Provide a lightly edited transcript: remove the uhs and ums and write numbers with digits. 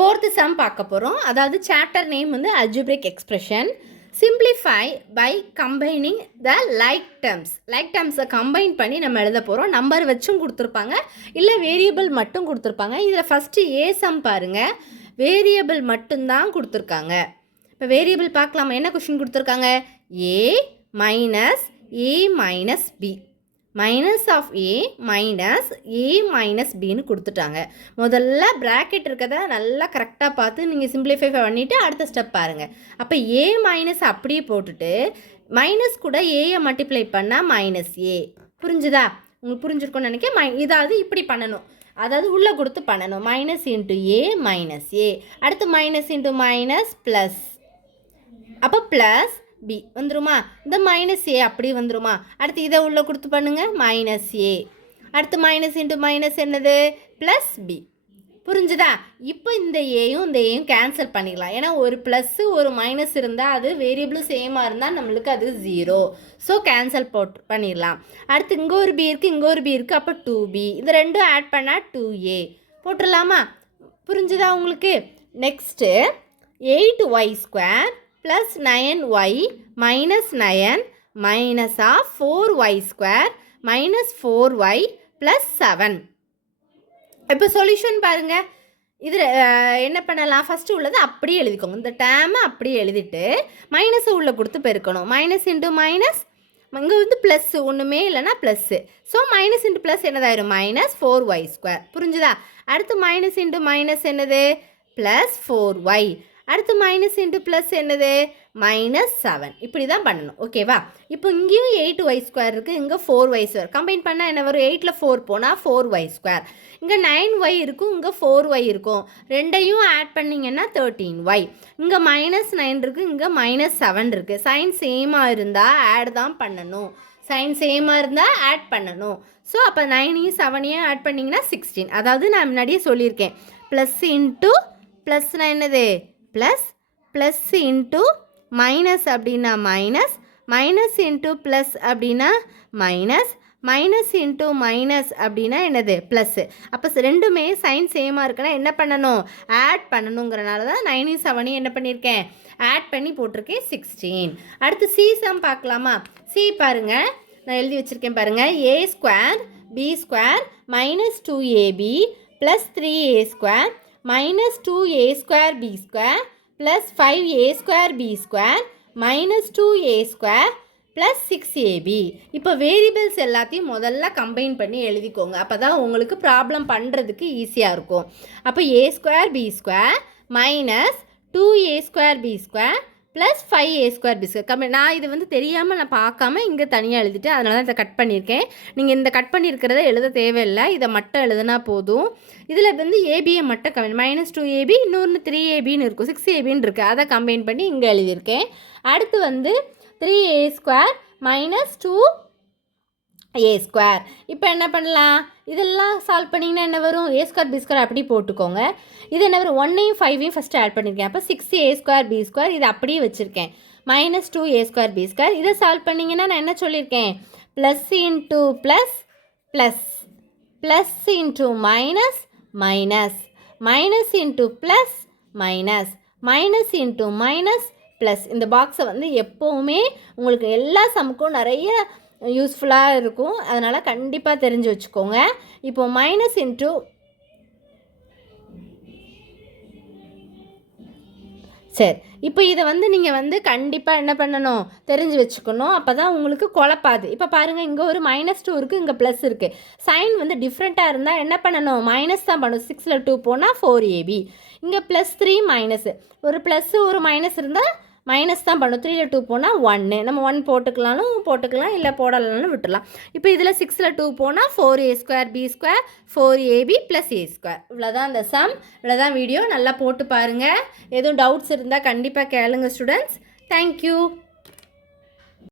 4th some பார்க்க போகிறோம். அதாவது சாப்டர் நேம் வந்து algebraic expression. Simplify by combining the like டேர்ம்ஸை கம்பைன் பண்ணி நம்ம எழுத போகிறோம். நம்பர் வச்சும் கொடுத்துருப்பாங்க, இல்லை வேரியபிள் மட்டும் கொடுத்துருப்பாங்க. இதில் ஃபஸ்ட்டு ஏ சம் பாருங்கள், வேரியபிள் மட்டும்தான் கொடுத்துருக்காங்க. இப்போ வேரியபிள் பார்க்கலாமா? என்ன கொஷின் கொடுத்துருக்காங்க? A minus A minus B, minus of A minus A minus பின்னு கொடுத்துட்டாங்க. முதல்ல ப்ராக்கெட் இருக்கிறத நல்லா கரெக்டாக பார்த்து நீங்கள் சிம்பிளிஃபை பண்ணிவிட்டு அடுத்த ஸ்டெப் பாருங்கள். அப்போ ஏ மைனஸ் அப்படியே போட்டுட்டு மைனஸ் கூட ஏயை மல்டிப்ளை பண்ணால் மைனஸ் ஏ. புரிஞ்சுதா? உங்களுக்கு புரிஞ்சிருக்கும்னு நினைக்கிறேன். இதாவது இப்படி பண்ணணும், அதாவது உள்ளே கொடுத்து பண்ணணும். Minus into A minus A, அடுத்து மைனஸ் இன்ட்டு மைனஸ் ப்ளஸ், அப்போ ப்ளஸ் பி வந்துருமா? இந்த மைனஸ் ஏ அப்படி வந்துருமா? அடுத்து இதை உள்ளே கொடுத்து பண்ணுங்கள், மைனஸ் ஏ, அடுத்து மைனஸ் இன்ட்டு மைனஸ் என்னது? Plus B. புரிஞ்சுதா? இப்போ இந்த ஏயும் கேன்சல் பண்ணிக்கலாம். ஏன்னா ஒரு ப்ளஸ்ஸு ஒரு மைனஸ் இருந்தால் அது வேரியபிளும் சேமாக இருந்தால் நம்மளுக்கு அது 0. ஸோ கேன்சல் பண்ணிடலாம். அடுத்து இங்கே ஒரு பி இருக்குது, அப்போ 2b. இது ரெண்டும் ஆட் பண்ணால் 2a போட்டுடலாமா? புரிஞ்சுதா உங்களுக்கு? Next 8y² plus 9y minus 9 minus of 4y² minus 4y plus 7. இப்போ சொல்யூஷன் பாருங்கள். இது என்ன பண்ணலாம்? ஃபஸ்ட்டு உள்ளது அப்படியே எழுதிக்கோங்க. இந்த டேமை அப்படியே எழுதிட்டு மைனஸை உள்ளே கொடுத்து பெருக்கணும். மைனஸ் இன்ட்டு மைனஸ், இங்கே வந்து ப்ளஸ்ஸு ஒன்றுமே இல்லைன்னா plus. So minus into plus என்னதாயிரும்? Minus 4y². புரிஞ்சுதா? அடுத்து மைனஸ் இன்ட்டு மைனஸ் என்னது? Plus 4y. அடுத்து மைனஸ் இன்ட்டு ப்ளஸ் என்னது? மைனஸ் 7. இப்படி தான் பண்ணணும். ஓகேவா? இப்போ இங்கேயும் 8y² இருக்குது, இங்கே 4y². கம்பைன் பண்ணால் என்ன வரும்? 8ல் 4 போனால் 4y². இங்கே 9y இருக்கும், இங்கே 4y இருக்கும். ரெண்டையும் ஆட் பண்ணிங்கன்னா 13y. இங்கே மைனஸ் 9 இருக்குது, இங்கே மைனஸ் 7 இருக்குது. சைன் சேமாக இருந்தால் ஆட் தான் பண்ணணும். சைன் சேமாக இருந்தால் ஆட் பண்ணணும். ஸோ அப்போ 9ஐயும் 7ஐயும் ஆட் பண்ணிங்கன்னா 16. அதாவது நான் முன்னாடியே சொல்லியிருக்கேன், ப்ளஸ் இன்ட்டு ப்ளஸ்னால் என்னது? ப்ளஸ், ப்ளஸ் இன்ட்டு மைனஸ் அப்படின்னா மைனஸ், மைனஸ் இன்ட்டு ப்ளஸ் அப்படின்னா மைனஸ், மைனஸ் இன்ட்டு மைனஸ் அப்படின்னா என்னது? ப்ளஸ்ஸு. அப்போ ரெண்டுமே சைன் சேமாக இருக்குன்னா என்ன பண்ணணும்? ஆட் பண்ணணுங்கிறனால தான் 9ஐயும் 7ஐயும் என்ன பண்ணியிருக்கேன்? ஆட் பண்ணி போட்டிருக்கேன் 16. அடுத்து சி சம் பார்க்கலாமா? சி பாருங்கள், நான் எழுதி வச்சுருக்கேன் பாருங்கள். a² b² minus 2ab plus 3a² minus 2a² b² plus 5a² b² minus 2a² plus 6ab. இப்போ வேரியபிள்ஸ் எல்லாத்தையும் முதல்ல கம்பைன் பண்ணி எழுதிக்கோங்க. அப்போ தான் உங்களுக்கு ப்ராப்ளம் பண்ணுறதுக்கு ஈஸியாக இருக்கும். அப்போ a² b² minus 2a² b² plus 5a² b². நான் இது வந்து தெரியாமல் நான் பார்க்காம இங்கே தனியாக எழுதிட்டு அதனால தான் இதை கட் பண்ணியிருக்கேன். நீங்கள் இந்த கட் பண்ணியிருக்கிறத எழுத தேவையில்லை, இதை மட்டும் எழுதுனா போதும். இதில் வந்து ஏபியை மட்டும் மைனஸ் 2ab, இன்னொன்று 3abன்னு இருக்கும், 6abன்னு இருக்குது, அதை கம்பைன் பண்ணி இங்கே எழுதியிருக்கேன். அடுத்து வந்து 3a² மைனஸ் 2a². இப்போ என்ன பண்ணலாம்? இதெல்லாம் சால்வ் பண்ணிங்கன்னா என்ன வரும்? a² b² அப்படி போட்டுக்கோங்க. இது என்ன வரும்? 1ஐயும் 5ஐயும் ஃபஸ்ட்டு ஆட் பண்ணியிருக்கேன். அப்போ 6a² b², இது அப்படியே வச்சுருக்கேன். Minus 2a² b². இதை சால்வ் பண்ணிங்கன்னா நான் என்ன சொல்லியிருக்கேன்? Plus into plus plus, plus into minus minus, minus into plus minus, minus into minus plus. இந்த பாக்ஸை வந்து எப்போவுமே உங்களுக்கு எல்லா சமுக்கும் நிறைய யூஸ்ஃபுல்லாக இருக்கும், அதனால் கண்டிப்பாக தெரிஞ்சு வச்சுக்கோங்க. இப்போ மைனஸ் இன்ட்டு சரி, இப்போ இதை வந்து நீங்கள் வந்து கண்டிப்பாக என்ன பண்ணணும்? தெரிஞ்சு வச்சுக்கணும். அப்போ தான் உங்களுக்கு குழப்பாது. இப்போ பாருங்கள், இங்கே ஒரு -2 இருக்குது, இங்கே ப்ளஸ் இருக்குது. சைன் வந்து டிஃப்ரெண்ட்டாக இருந்தால் என்ன பண்ணணும்? மைனஸ் தான் பண்ணணும். 6ல் 2 போனால் 4ab. இங்கே ப்ளஸ் 3 மைனஸு, ஒரு ப்ளஸ்ஸு ஒரு மைனஸ் இருந்தால் மைனஸ் தான் பண்ணும். 3ல் 2 போனால் 1. நம்ம 1 போட்டுக்கலாம், இல்லை போடலாம்னு விட்டுடலாம். இப்போ இதில் 6ல் 2 போனால் 4a² b² 4ab plus a². இவ்வளோதான் அந்த சம், இவ்வளோதான் வீடியோ. நல்லா போட்டு பாருங்கள். எதுவும் டவுட்ஸ் இருந்தால் கண்டிப்பாக கேளுங்க ஸ்டூடெண்ட்ஸ். தேங்க்யூ.